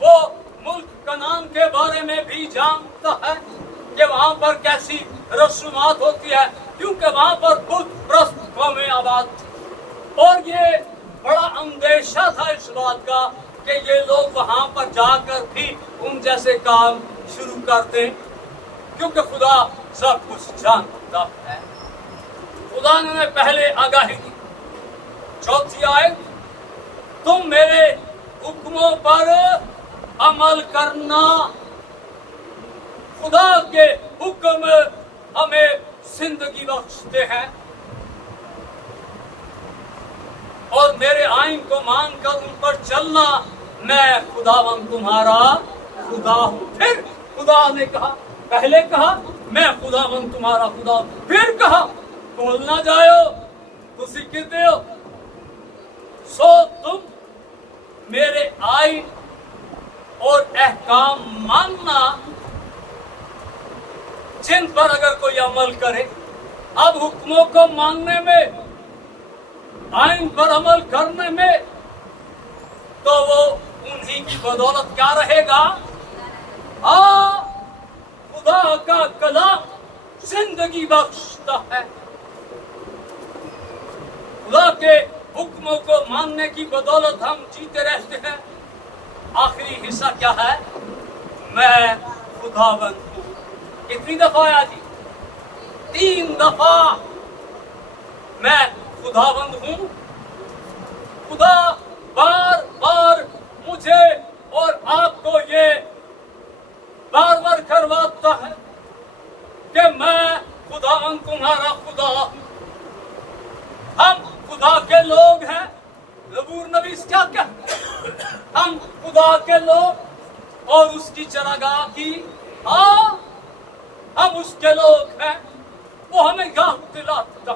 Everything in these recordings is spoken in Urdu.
وہ ملک کنعان کے بارے میں بھی جانتا ہے کہ وہاں پر کیسی رسومات ہوتی ہے، کیونکہ وہاں پر بت پرست قومیں آباد تھی، اور یہ بڑا اندیشہ تھا اس بات کا کہ یہ لوگ وہاں پر جا کر بھی ان جیسے کام شروع کر دیں، کیونکہ خدا سب کچھ جانتا ہے۔ خدا نے پہلے آگاہی دی، چوتھی آیت، تم میرے حکموں پر عمل کرنا۔ خدا کے حکم ہمیں زندگی بخشتے ہیں، اور میرے آئین کو مان کر ان پر چلنا، میں خداوند تمہارا خدا ہوں۔ پھر خدا نے کہا، پہلے کہا میں خداوند تمہارا خدا ہوں، پھر کہا بھول نہ جاؤ تسی کہتے ہو، سو تم میرے آئین اور احکام ماننا، جن پر اگر کوئی عمل کرے۔ اب حکموں کو ماننے میں، آئین پر عمل کرنے میں، تو وہ انہی کی بدولت کیا رہے گا؟ خدا کا کلام زندگی بخشتا ہے۔ خدا کے حکموں کو ماننے کی بدولت ہم جیتے رہتے ہیں۔ آخری حصہ کیا ہے؟ میں خداوند ہوں۔ کتنی دفعہ آیا جی؟ 3 دفعہ میں خداوند ہوں۔ خدا بار بار مجھے اور آپ کو یہ بار بار کرواتا ہے کہ میں خداوند تمہارا خدا ہوں۔ ہم خدا کے لوگ ہیں۔ زبور نویس کیا کہتے ہیں؟ ہم خدا کے لوگ اور اس کی چراگاہ کی، ہم اس کے لوگ ہیں۔ وہ ہمیں یاد دلاتا۔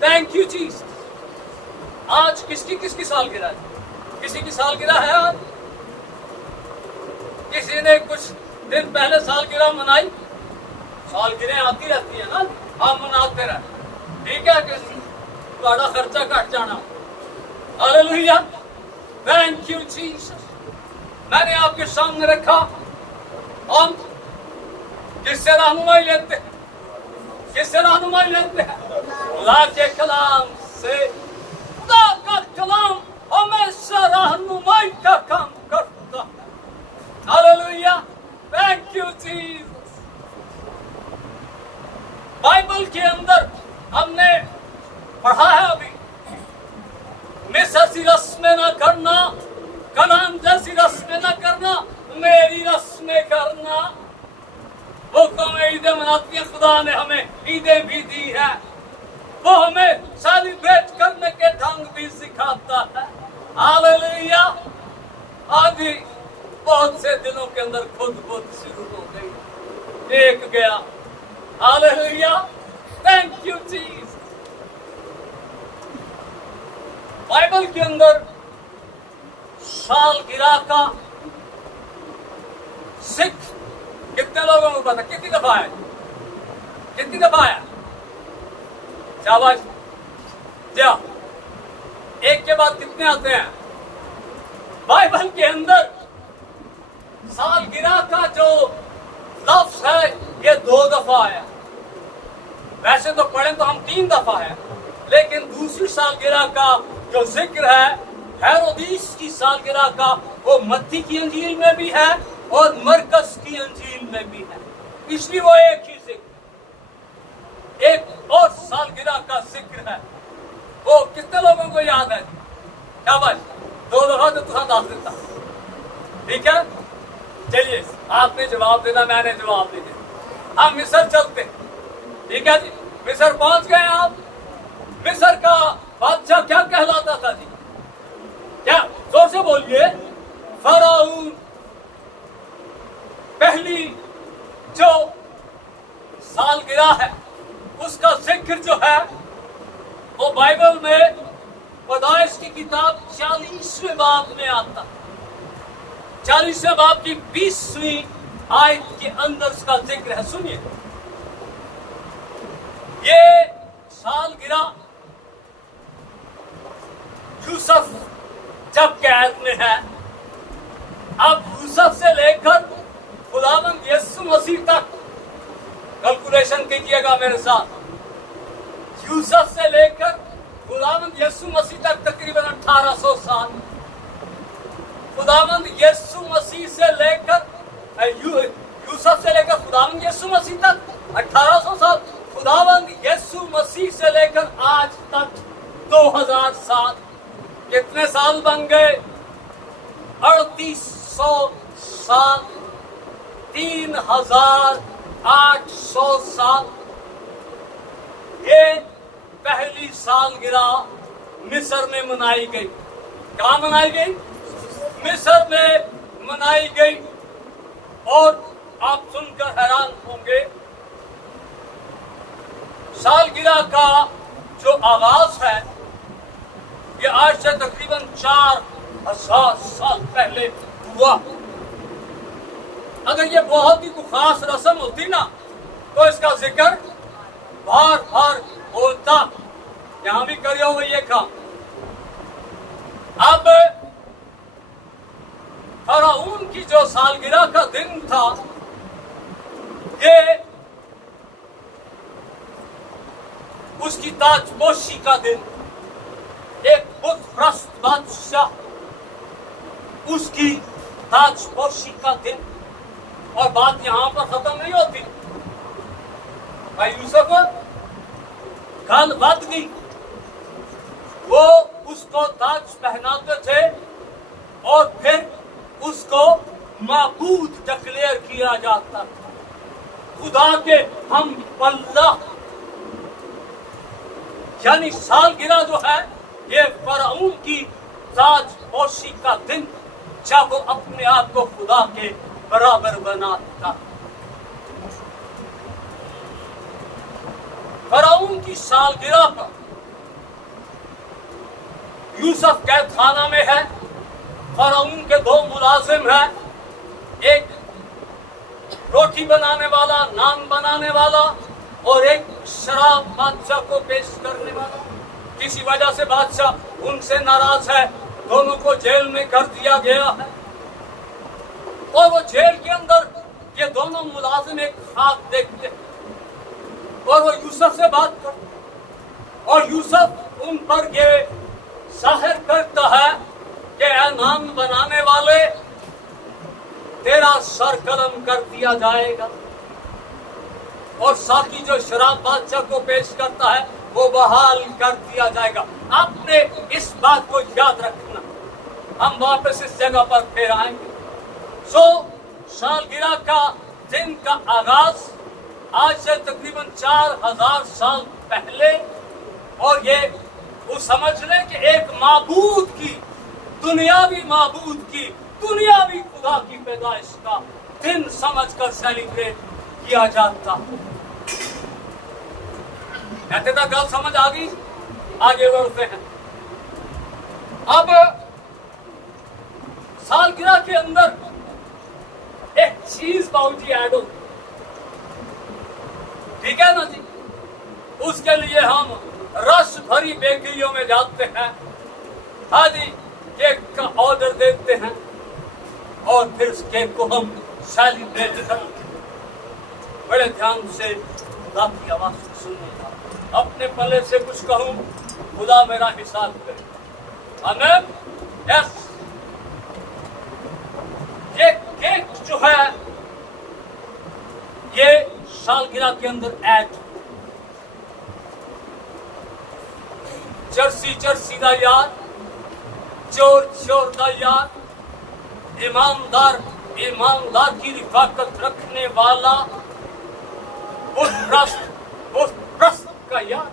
Thank you Jesus. آج کس کی سالگرہ ہے؟ کسی کی سالگرہ ہے آج؟ کسی نے کچھ دن پہلے سالگرہ منائی؟ سالگرہیں آتی رہتی ہیں نا، ہم مناتے رہتے، ٹھیک ہے، کسی تھوڑا خرچہ کٹ جانا۔ ہاللیلویا، تھینک یو جیسس۔ میں نے آپ کے سامنے رکھا، ہم کس سے رہنمائی لیتے ہیں؟ کس سے رہنمائی لیتے ہیں؟ خدا کے کلام سے۔ خدا کا کلام ہمیشہ رہنمائی کا کام کرتا ہے۔ ہاللیلویا، تھینک یو جیسس۔ بائبل کے اندر ہم نے پڑھا ہے ابھی، مصر سی رسمیں نہ کرنا، کنعان جیسی رسمیں نہ کرنا، میری رسمیں کرنا۔ وہ قومیں عیدیں مناتی ہیں، خدا نے ہمیں عیدیں بھی دی ہیں۔ وہ ہمیں سیلیبریٹ کرنے کے ڈھنگ بھی سکھاتا ہے۔ ہاللیلویا۔ آج بہت سے دلوں کے اندر خود شروع ہو گئی، ایک گیا۔ ہاللیلویا، تھینک یو جیسس۔ بائبل کے اندر سالگرہ کا ذکر کتنے لوگوں کو پتا؟ کتنی دفعہ ہے؟ کتنی دفعہ ہے؟ شاباش، جا ایک کے بعد کتنے آتے ہیں؟ بائبل کے اندر سالگرہ کا جو لفظ ہے یہ 2 دفعہ آیا۔ ویسے تو پڑھیں تو ہم 3 دفعہ ہیں، لیکن دوسری سالگرہ کا جو ذکر ہے ہیرودیس کی سالگرہ کا، وہ متی کی انجیل میں بھی ہے اور مرکز کی انجیل میں بھی ہے، اس لیے وہ ایک ہی ذکر، ایک اور سالگرہ کا ذکر ہے۔ وہ کتنے لوگوں کو یاد ہے؟ کیا بھائی 2 دفعہ تو تھا 10 دیتا، ٹھیک ہے؟ چلیے، آپ نے جواب دینا، میں نے جواب دے دیا۔ ہم مصر چلتے، ٹھیک ہے جی؟ مصر پہنچ گئے آپ۔ مصر کا بادشاہ کیا کہلاتا تھا جی؟ کیا؟ زور سے بولیے۔ فرعون۔ پہلی جو سالگرہ ہے اس کا ذکر جو ہے وہ بائبل میں پیدائش کی کتاب 40ویں باب میں آتا، 40ویں باب کی 20ویں آیت کے اندر اس کا ذکر ہے۔ سنیے، یہ سالگرہ یوسف جب قید میں ہے کیجیے گا میرے ساتھ، یوسف سے لے کر خداوند یسوع مسیح تک تقریباً 1800 سال، خداوند یسوع مسیح سے لے کر یوسف سے لے کر خداوند یسوع مسیح تک 1800 سال، خداوند یسوع مسیح سے لے کر آج تک 2000 سال، کتنے سال بن گئے؟ 3800 سال، 3800 سال۔ یہ پہلی سالگرہ مصر میں منائی گئی۔ کہاں منائی گئی؟ مصر میں منائی گئی۔ اور آپ سن کر حیران ہوں گے، سالگرہ کا جو آغاز ہے یہ آج سے تقریباً 4000 سال پہلے ہوا۔ اگر یہ بہت ہی کوئی خاص رسم ہوتی نا تو اس کا ذکر بار بار ہوتا، یہاں بھی کرے ہوئے یہ کام۔ اب فرعون کی جو سالگرہ کا دن تھا، یہ اس کی تاج پوشی کا دن، ایک بت پرست بادشاہ اس کی تاج پوشی کا دن۔ اور بات یہاں پر ختم نہیں ہوتی، بھائی یوسف گل بد گئی، وہ اس کو تاج پہناتے تھے اور پھر اس کو معبود ڈکلیئر کیا جاتا تھا، خدا کے ہم اللہ۔ یعنی سالگرہ جو ہے یہ فرعون کی تاج پوشی کا دن، جب وہ اپنے آپ کو خدا کے برابر بناتا۔ فرعون کی سالگرہ پر یوسف قید خانہ میں ہے، فرعون کے 2 ملازم ہیں، ایک روٹی بنانے والا، نان بنانے والا، اور ایک شراب بادشاہ کو پیش کرنے والا۔ کسی وجہ سے بادشاہ ان سے ناراض ہے، دونوں کو جیل میں کر دیا گیا ہے، اور وہ جیل کے اندر یہ دونوں ملازم ایک خواب دیکھتے ہیں اور وہ یوسف سے بات کرتے ہیں، اور یوسف ان پر یہ ظاہر کرتا ہے کہ اے نان بنانے والے، تیرا سر قلم کر دیا جائے گا، اور ساقی جو شراب بادشاہ کو پیش کرتا ہے وہ بحال کر دیا جائے گا۔ آپ نے اس بات کو یاد رکھنا، ہم واپس اس جگہ پر پھر آئیں گے۔ سالگرہ کا دن کا آغاز آج سے تقریباً 4000 سال پہلے، اور یہ وہ سمجھ لیں کہ ایک معبود کی، دنیاوی معبود کی، دنیاوی خدا کی پیدائش کا دن سمجھ کر سیلیبریٹ کیا جاتا۔ کہتے تھا گل سمجھ آ گئی، آگے بڑھتے ہیں۔ اب سالگرہ کے اندر ایک چیز باؤجی ایڈ ہو، ٹھیک ہے نا جی؟ اس کے لیے ہم رش بھری بیکریوں میں جاتے ہیں، ہاں جی، کیک کا آرڈر دیتے ہیں، اور پھر اس کیک کو ہم سیلیبریٹ کرتے ہیں۔ بڑے دھیان سے خدا کی آواز کو سننے کا، اپنے پلے سے کچھ کہوں، خدا میرا حساب کرے۔ آمین۔ یس، یہ کیک جو ہے یہ سالگرہ کے اندر ایڈ، چرسی چرسی دا یار، چور چور دا یار، ایماندار ایماندار کی رفاقت رکھنے والا، بت پرست کا یار۔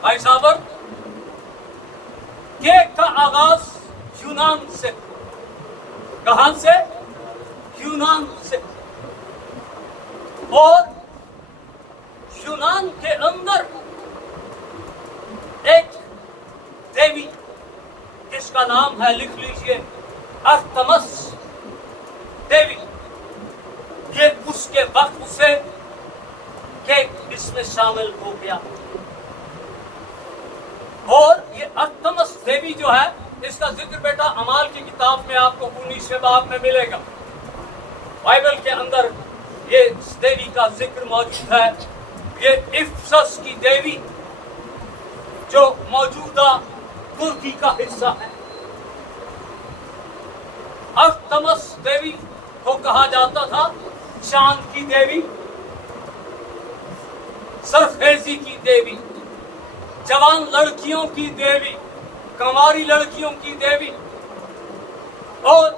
بھائی صاحب، کیک کا آغاز یونان سے، کہاں سے؟ یونان سے، اور یونان کے اندر ایک دیوی جس کا نام ہے، لکھ لیجئے، ارتمس دیوی، یہ اس کے وقت سے کیک اس میں شامل ہو گیا۔ اور یہ ارتمس دیوی جو ہے، اس کا ذکر بیٹا اعمال کی کتاب میں آپ کو 19ویں باب میں ملے گا، بائبل کے اندر یہ اس دیوی کا ذکر موجود ہے. یہ افسس کی دیوی جو موجودہ ترکی کا حصہ ہے. ارتمس دیوی کو کہا جاتا تھا چاند کی دیوی، سرخیزی کی دیوی، جوان لڑکیوں کی دیوی، کنواری لڑکیوں کی دیوی. اور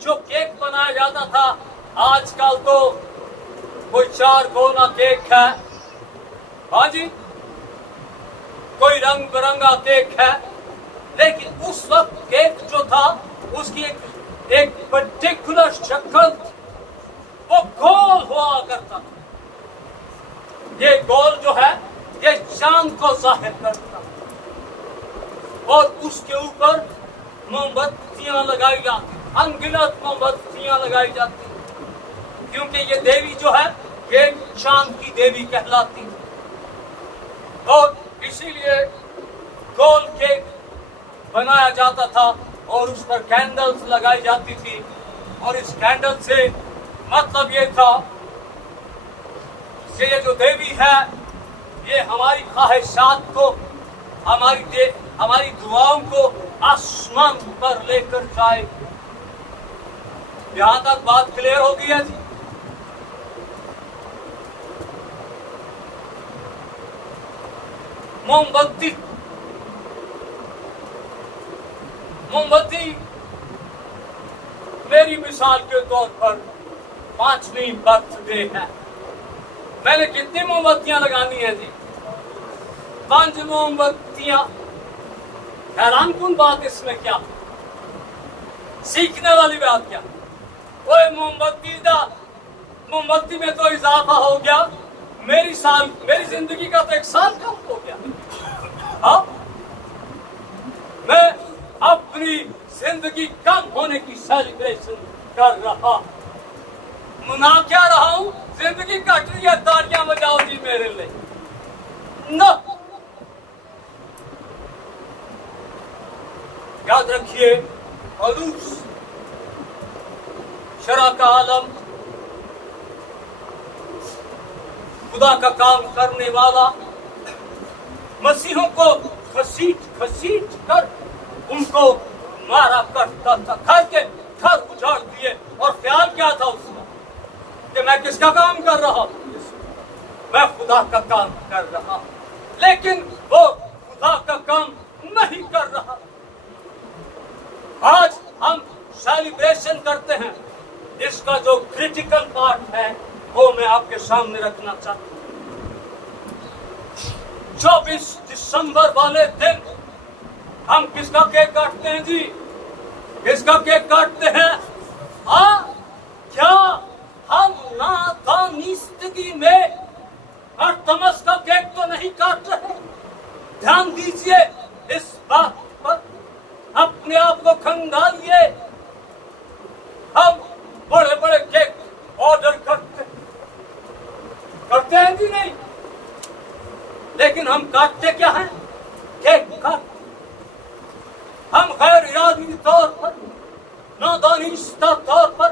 جو کیک بنایا جاتا تھا، آج کل تو کوئی 4 گونا کیک ہے، ہاں جی، کوئی رنگ برنگا کیک ہے، لیکن اس وقت کیک جو تھا اس کی ایک پرٹیکولر شکل وہ گول ہوا کرتا تھا. یہ گول جو ہے یہ چاند کو ظاہر کرتا، اور اس کے اوپر موم بتیاں لگائی جاتی، انگنت موم بتیاں لگائی جاتی، کیونکہ یہ دیوی جو ہے یہ چاند کی دیوی کہلاتی. اور اسی لیے گول کیک بنایا جاتا تھا اور اس پر کینڈلز لگائی جاتی تھی. اور اس کینڈل سے مطلب یہ تھا کہ یہ جو دیوی ہے یہ ہماری خواہشات کو، ہماری دعاؤں کو آسمان پر لے کر جائے. یہاں تک بات کلیئر ہو گئی ہے جی؟ موم بتی میری مثال کے طور پر 5ویں برتھ ڈے ہے. میں نے کتنی موم بتیاں لگانی ہیں جی؟ 5 موم بتیاں. حیران کن بات اس میں کیا، سیکھنے والی بات کیا؟ وہ موم بتی میں تو اضافہ ہو گیا، میری زندگی کا تو 1 سال کم ہو گیا. ہاں، میں اپنی زندگی کم ہونے کی سیلیبریشن کر رہا، منا کیا رہا ہوں؟ زندگی کٹ رہی ہے، تالیاں بجاؤ جی میرے لیے. نہ، یاد رکھیے پولوس شرع کا عالم، خدا کا کام کرنے والا، مسیحوں کو گھسیٹ کر ان کو مارا کرتا تھا، گھر اجاڑ دیے. اور خیال کیا تھا اس کا کہ میں کس کا کام کر رہا ہوں؟ میں خدا کا کام کر رہا ہوں. لیکن وہ خدا کا کام نہیں کر رہا. آج ہم سیلیبریشن کرتے ہیں، اس کا جو کریٹیکل پارٹ ہے وہ میں آپ کے سامنے رکھنا چاہتا ہوں. 24 دسمبر والے دن ہم کس کا کیک کاٹتے ہیں جی؟ کس کا کیک کاٹتے ہیں؟ کیا ہم نادانستگی میں ارتمس کا کیک تو نہیں کاٹ رہے؟ دھیان دیجئے اس بات پر، اپنے آپ کو کھنگالئے. ہم بڑے بڑے کیک آرڈر کرتے ہیں جی نہیں، لیکن ہم کاٹتے کیا ہیں؟ کیک کاٹتے. ہم غیر ارادی طور پر، نادانستہ طور پر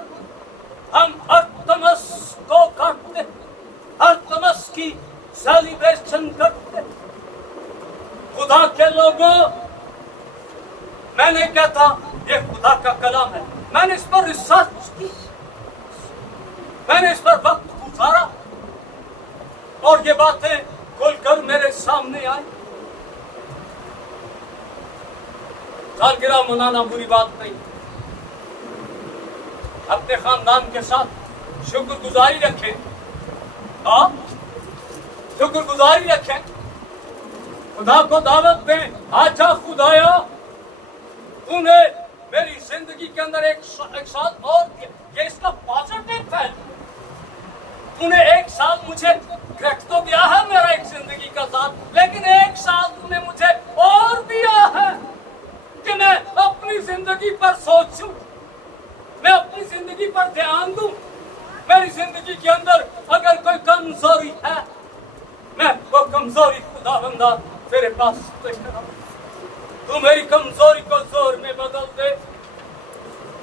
ہم ارتمس کو کاٹتے، ارتمس کی سیلیبریشن کرتے. خدا کے لوگوں، میں نہیں کہتا یہ خدا کا کلام ہے، میں نے اس پر ریسرچ کی، میں نے اس پر وقت گزارا اور یہ باتیں کھل کر میرے سامنے آئی. سالگرہ منانا بری بات نہیں، اپنے خاندان کے ساتھ شکر گزاری رکھیں. شکر گزاری رکھیں، خدا کو دعوت دیں. آجا خدایا، تو نے میری زندگی کے اندر ایک سال اور دیا، یہ اس کا پازیٹیو پہلو. تو نے 1 سال مجھے کٹ تو دیا ہے میرا ایک زندگی کا ساتھ، لیکن 1 سال تو نے مجھے اور دیا ہے کہ میں اپنی زندگی پر سوچوں، میں اپنی زندگی پر دھیان دوں. میری زندگی کے اندر اگر کوئی کمزوری ہے، میں وہ کمزوری خدا بندہ تیرے پاس لے کر آؤں. تو میری کمزوری کو زور میں بدل دے،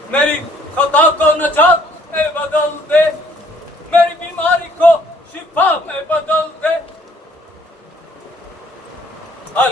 میری خطا کو نجات میں بدل دے، میری بیماری